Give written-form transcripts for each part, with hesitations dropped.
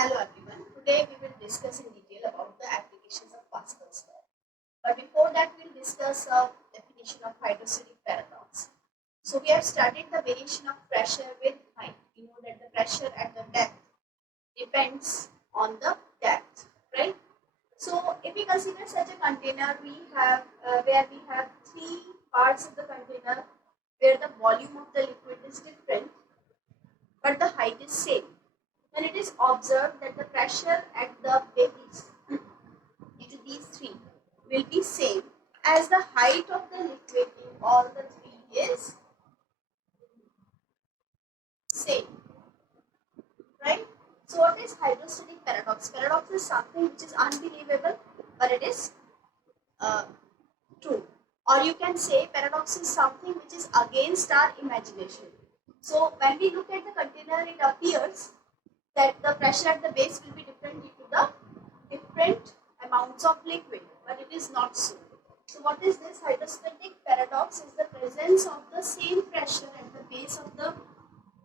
Hello everyone. Today we will discuss in detail about the applications of Pascal's law. But before that, we will discuss a definition of hydrostatic paradox. So we have studied the variation of pressure with height. We know that the pressure at the depth depends on the depth, right? So if we consider such a container, we have where we have three parts of the container where the volume of the liquid is different, but the height is same. Then it is observed that the pressure at the base due to these three will be same as the height of the liquid in all the three is same, right? So what is hydrostatic paradox? Paradox is something which is unbelievable, but it is uh, true. Or you can say paradox is something which is against our imagination. So when we look at the container, it appears that the pressure at the base will be different due to the different amounts of liquid, but it is not so. So what is this? Hydrostatic paradox is the presence of the same pressure at the base of the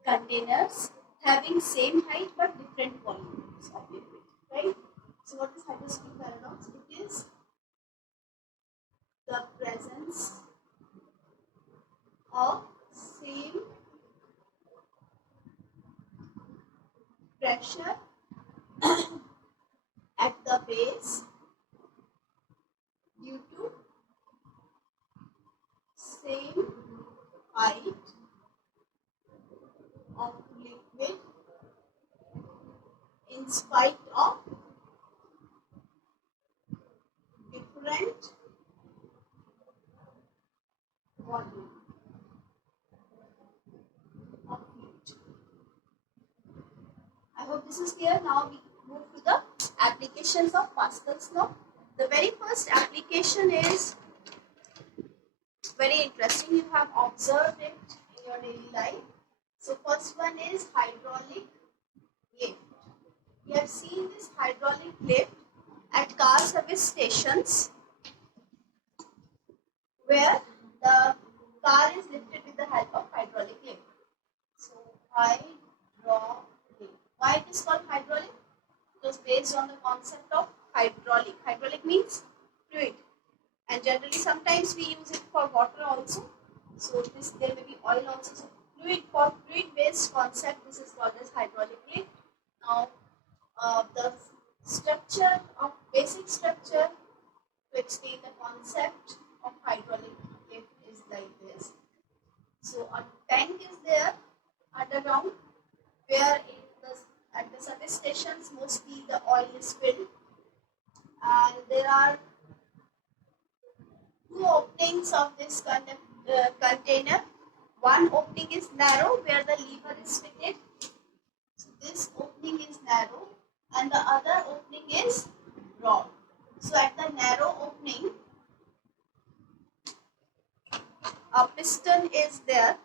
containers having same height but different volumes of liquid, right? So what is hydrostatic paradox? It is the presence of same pressure at the base due to same height of liquid in spite of different volume of fluid. I hope this is clear. Now we move to the applications of Pascal's law. The very first application is very interesting. You have observed it in your daily life. So first one is hydraulic lift. You have seen this hydraulic lift at car service stations where the car is lifted with the help of hydraulic lift. So hydraulic. Why it is called hydraulic? Because based on the concept of hydraulic. Hydraulic means fluid. And generally sometimes we use it for water also. So this there may be oil also. So fluid for fluid based concept, this is called as hydraulic lift. Now the structure of basic structure to explain the concept of hydraulic lift is like this. So a tank is there underground where at the service stations mostly the oil is filled, and there are two openings of this container. One opening is narrow where the lever is fitted. So this opening is narrow and the other opening is broad. So at the narrow opening, a piston is there.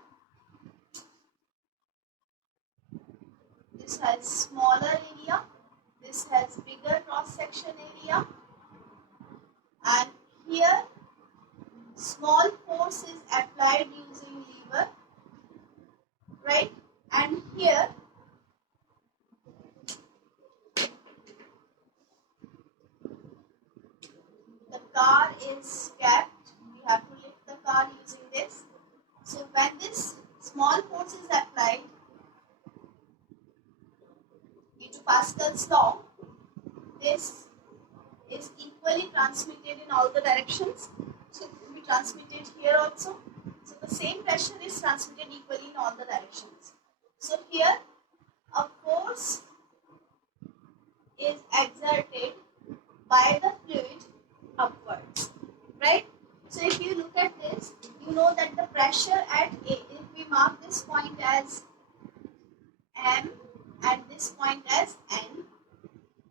This has smaller area, this has bigger cross section area, and here small force is applied using lever, right? And here the car is kept. We have to lift the car using this. So when this small force is applied due to Pascal's law, this is equally transmitted in all the directions. So it will be transmitted here also. So the same pressure is transmitted equally in all the directions. So here a force is exerted by the fluid upwards, right? So if you look at this, you know that the pressure at A, if we mark this point as M and this point as N,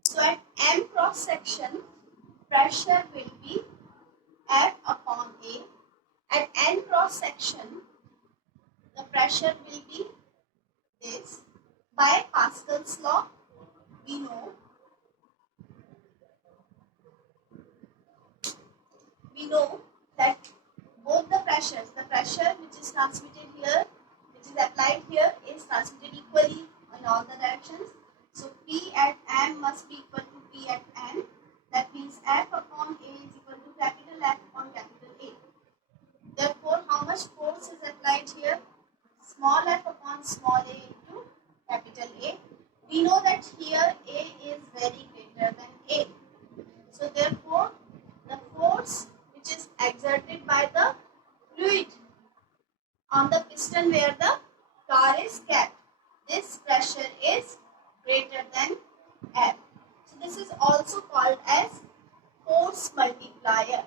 so at M cross section, pressure will be F upon A. At N cross section, the pressure will be this. By Pascal's law, we know that both the pressure which is transmitted here, which is applied here, is transmitted equally in all the directions. So P at M must be equal to P at N. That means F upon A is equal to capital F upon capital A. Therefore, how much force is applied here? Small f upon small a into capital A. We know that here A is very greater than A. So therefore, the force which is exerted by the fluid on the piston where the car is kept, this pressure is greater than F. So this is also called as force multiplier.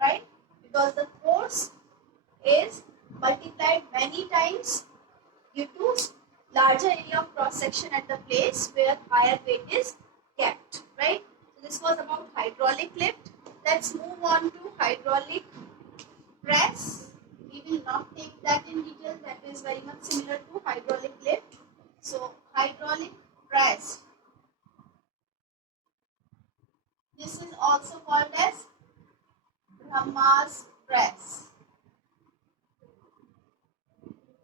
Right? Because the force is multiplied many times due to larger area of cross section at the place where higher weight is kept. Right? So this was about hydraulic lift. Let's move on to hydraulic press. We will not take that in detail. That is very much similar to hydraulic lift. So hydraulic press. This is also called as Brahma's press.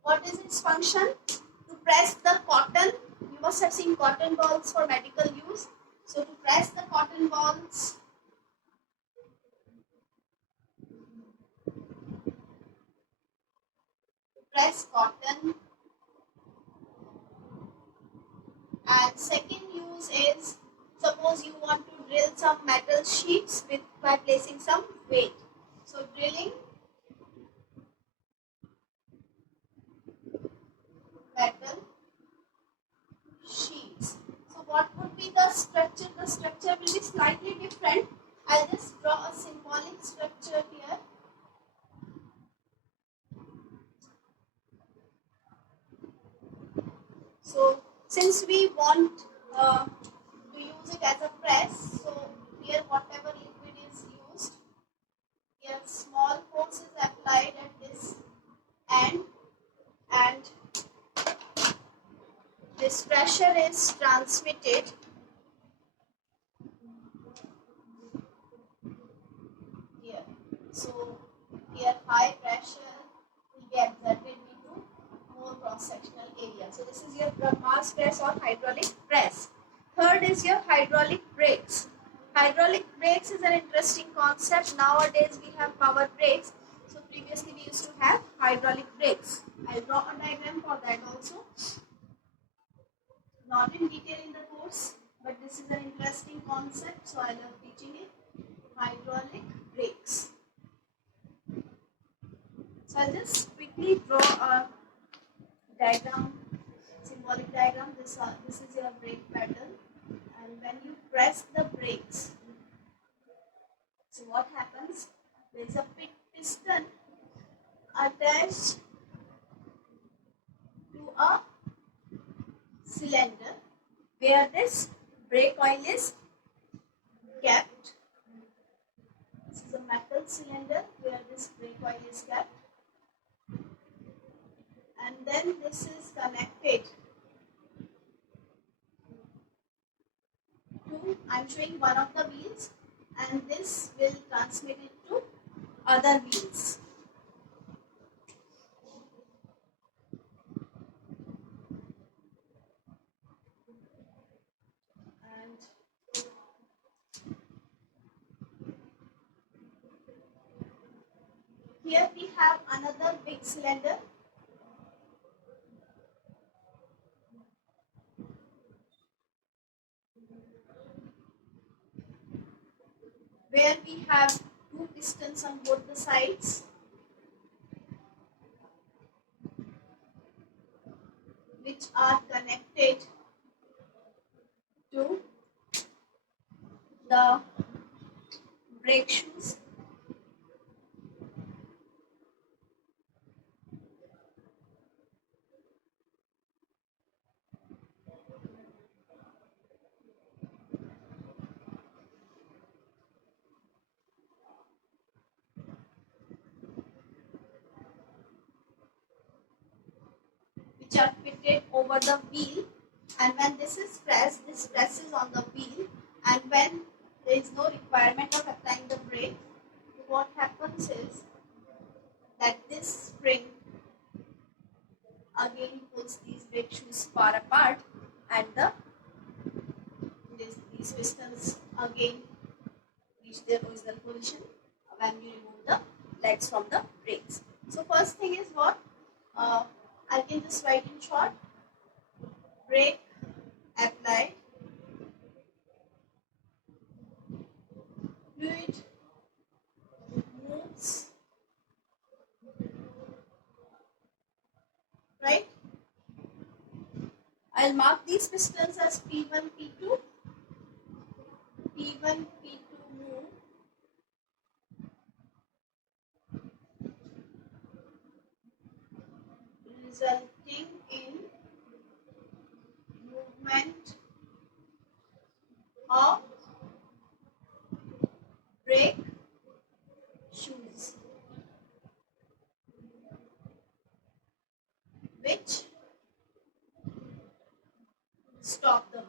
What is its function? To press the cotton. You must have seen cotton balls for medical use. So to press the cotton balls, press cotton. And second use is, suppose you want to drill some metal sheets by placing some weight. So drilling metal sheets. So what would be the structure? The structure will be slightly different. I'll just draw a symbolic structure here. So since we want to use it as a press, so here whatever liquid is used, here small force is applied at this end and this pressure is transmitted here. So here high pressure will be exerted into more cross-sectional area. So this is your mass press or hydraulic press. Third is your hydraulic brakes. Hydraulic brakes is an interesting concept. Nowadays we have power brakes. So previously we used to have hydraulic brakes. I'll draw a diagram for that also. Not in detail in the course, but this is an interesting concept, so I love teaching it. Hydraulic brakes. So I'll just quickly draw a diagram, symbolic diagram. This is your brake pedal, and when you press the brakes, so what happens? There is a piston attached to a cylinder where this brake oil is kept. This is a metal cylinder where this brake oil is kept, and then this is connected to, I'm showing one of the wheels, and this will transmit it to other wheels. And here we have another big cylinder where we have two pistons on both the sides, which are connected to the brake shoes. Which are fitted over the wheel, and when this is pressed, this presses on the wheel, and when there is no requirement of applying the brake, what happens is that this spring brake shoes far apart, and these pistons again reach their original position when we remove the legs from the brakes. So first thing is what? I can just write in short: brake applied, fluid moves, right? I'll mark these pistons as P1, P2. P1, P2 move, resulting in movement of brake shoes, which stop the wheel.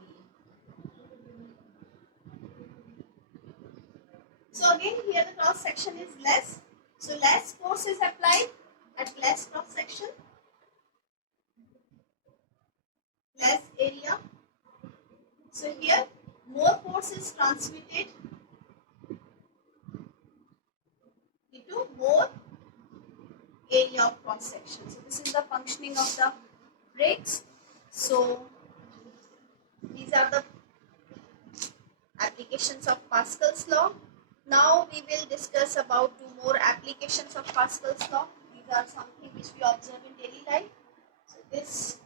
So again here the cross section is less. So less force is applied at less cross section, less area. So here more force is transmitted into more area of cross section. So this is the functioning of the brakes. So these are the applications of Pascal's law. Now we will discuss about two more applications of Pascal's law. These are something which we observe in daily life. So this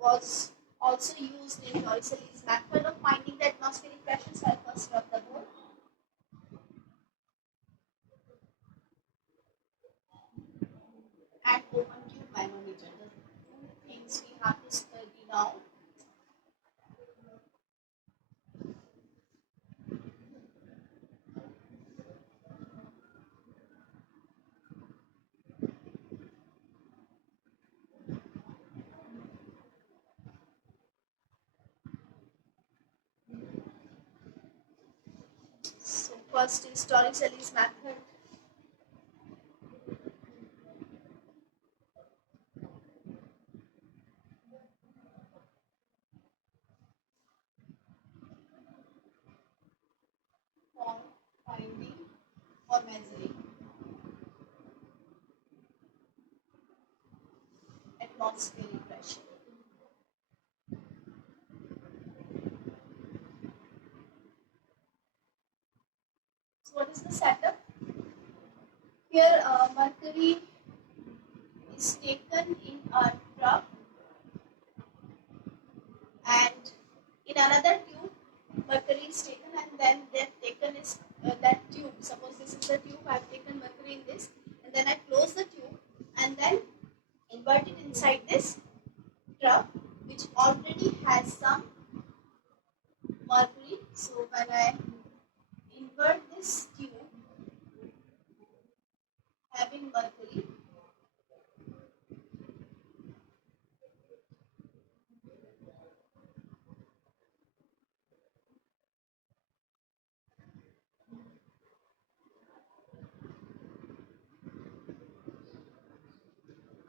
was also used in Torricelli's method of finding the atmospheric pressure. So I'll first rub the board. And open tube manometer. The two things we have to study now. So first is Torricelli's method. For finding or measuring atmospheric pressure. So what is the setup? Here mercury is taken in a truck, and in another tube mercury is taken, and then that taken is that tube. Suppose this is the tube, I have taken mercury in this, and then I close the tube and then invert it inside this truck, which already has some mercury. So when I invert this tube having mercury,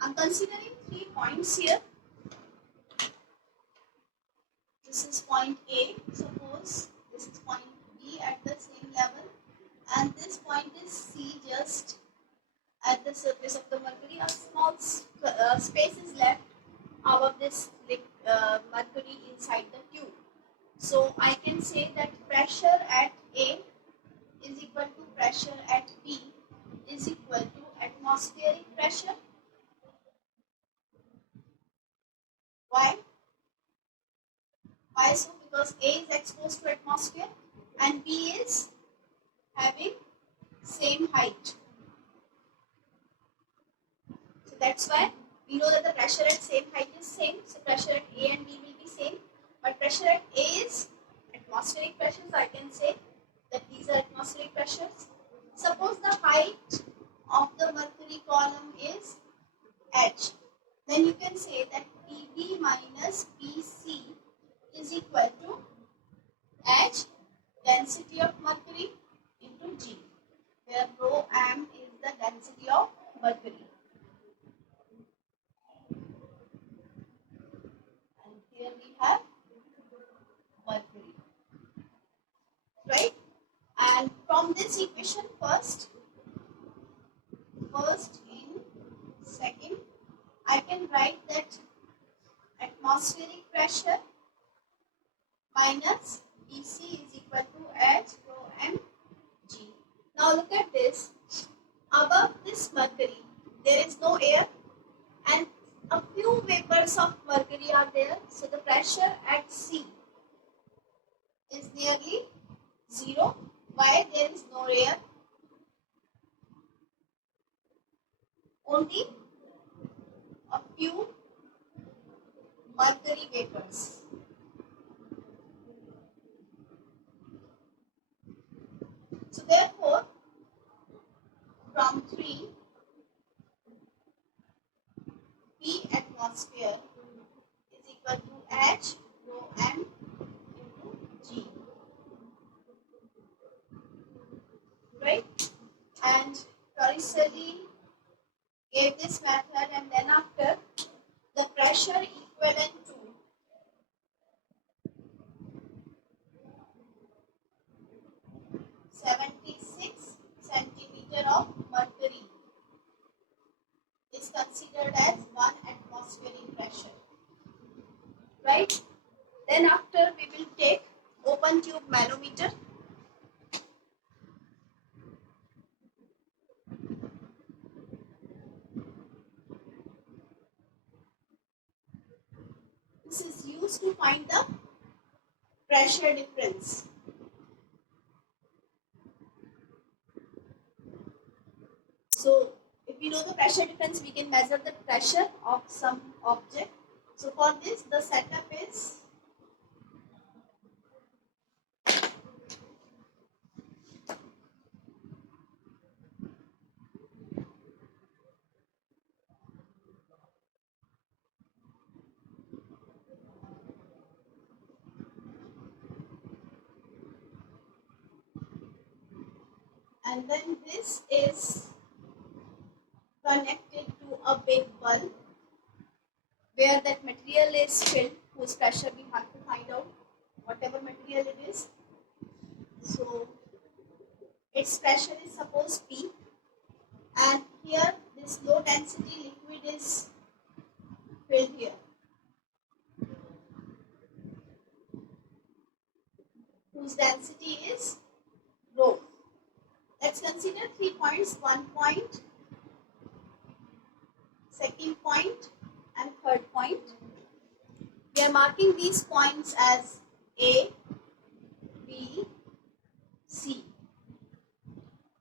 I'm considering 3 points here. This is point A, suppose this is point B at the same level, and this point is C just at the surface of the mercury. A small space is left above this mercury inside the tube. So I can say that pressure at A is equal to pressure at B is equal to atmospheric pressure. Why? Why so? Because A is exposed to atmosphere and B is having same height. So that's why we know that the pressure at same height is same. So pressure at A and B will be same. But pressure at A is atmospheric pressure. So I can say that these are atmospheric pressures. Suppose the height of the mercury column is h. Then you can say that PB minus PC is equal to H, density of mercury, into G, where rho m is the density of mercury. first in second, I can write that atmospheric pressure minus EC is equal to H rho m G. Now look at this. Above this mercury, there is no air and a few vapors of mercury are there. So the pressure at C is nearly zero. Why? There is no air. Only a few mercury vapors. So therefore, from 3 P atmosphere is equal to H rho m into G. Right? And Torricelli gave this method, and then after the pressure equivalent to 76 centimeter of mercury is considered as 1 atmospheric pressure. Right? Then after we will take open tube manometer. This is used to find the pressure difference. So if we know the pressure difference, we can measure the pressure of some object. So for this, the setup is and then this is connected to a big bulb where that material is filled, whose pressure we have to find out, whatever material it is. So its pressure is supposed P, and here this low density liquid is filled here. Whose density is rho. Let's consider 3 points, 1 point, second point, and third point. We are marking these points as A, B, C.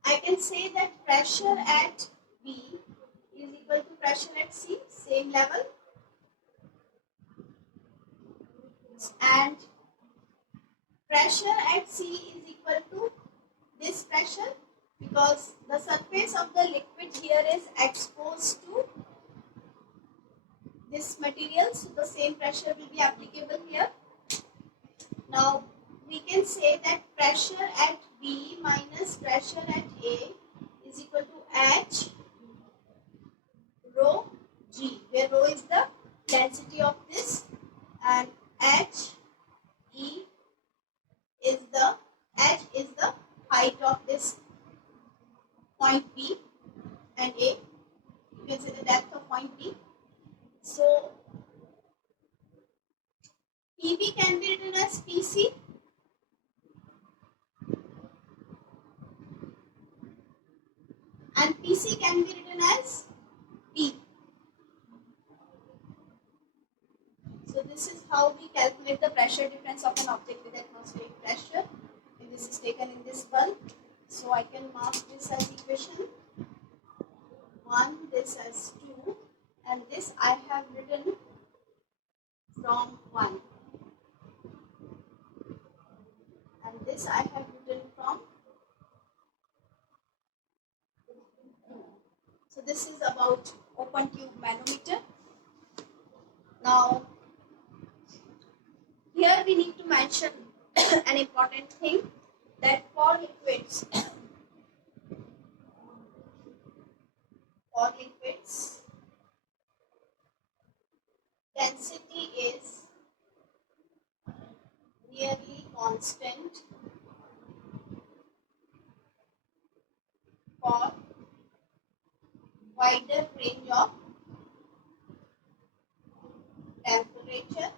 I can say that pressure at B is equal to pressure at C, same level, and pressure at C is equal to this pressure because the surface of the liquid here is exposed to this material, so the same pressure will be applicable here. Now we can say that pressure at B minus pressure at A is equal to H rho G, where rho is the density of this and H is the height of this point B and A. You can say the depth of point B. So PB can be written as PC and PC can be written as P. So this is how we calculate the pressure difference of an object with atmospheric pressure. And this is taken in this bulb. So I can mark this as equation 1, this as 2, and this I have written from 1. And this I have written from 2. So this is about open tube manometer. Now here we need to mention an important thing, that for liquids, density is nearly constant wider range of temperature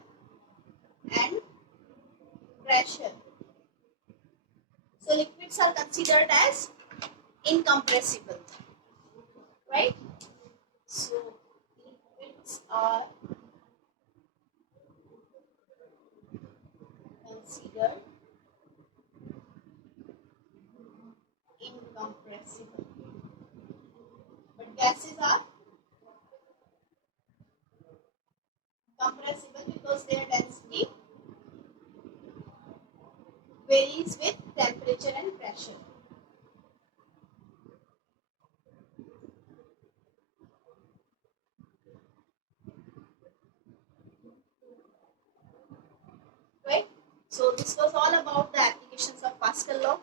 and pressure. So liquids are considered as incompressible, right? So liquids are considered incompressible, but gases are compressible because their density varies with temperature and pressure. Right? So this was all about the applications of Pascal law.